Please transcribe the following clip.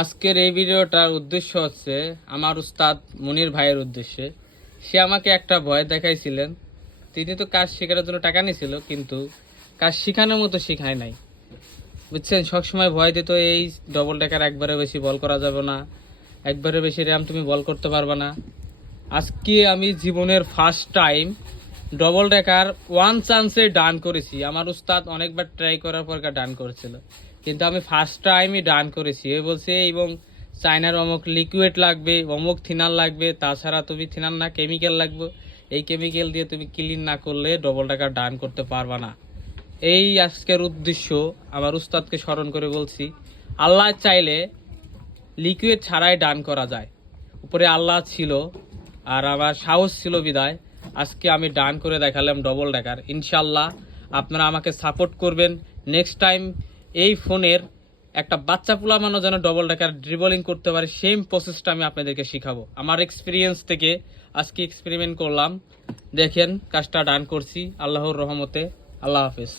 আজকের এই ভিডিওটার উদ্দেশ্য হচ্ছে আমার উস্তাদ মুনির ভাইয়ের উদ্দেশ্যে। সে আমাকে একটা ভয় দেখাইছিলেন। তিনি তো কাজ শেখানোর জন্য টাকা নিয়েছিল, কিন্তু কাজ শেখানোর মতো শেখায় নাই, বুঝছেন। সবসময় ভয় দিত, এই ডবল ডেকার একবারে বেশি বল করা যাবে না, একবারে বেশি র্যাম তুমি বল করতে পারবে না। আজকে আমি জীবনের first time double decker one চান্সে ডান করেছি। আমার উস্তাদ অনেকবার ট্রাই করার পর ডান করেছিল, কিন্তু আমি ফার্স্ট টাইমই ডান করেছি। এ বলছে এবং চায়নার অমুক লিকুইড লাগবে, অমুক থিনার লাগবে, তাছাড়া তুমি থিনার না কেমিক্যাল লাগবে, এই কেমিক্যাল দিয়ে তুমি ক্লিন না করলে ডবল ডেকার ডান করতে পারবা না। এই আজকের উদ্দেশ্য। আমার উস্তাদকে স্মরণ করে বলছি, আল্লাহ চাইলে লিকুইড ছাড়াই ডান করা যায়। উপরে আল্লাহ ছিল আর আমার সাহস ছিল বিদায় আজকে আমি ডান করে দেখালাম ডবল ডেকার। ইনশাল্লাহ আপনারা আমাকে সাপোর্ট করবেন। নেক্সট টাইম এই ফোনের একটা বাচ্চা পোলা মানুষ যেন ডবল ডেকার ড্রিবলিং করতে পারে, সেম প্রসেসটা আমি আপনাদেরকে শিখাবো। আমার এক্সপিরিয়েন্স থেকে আজকে এক্সপেরিমেন্ট করলাম, দেখেন কাজটা ডান করছি আল্লাহর রহমতে। আল্লাহ হাফেজ।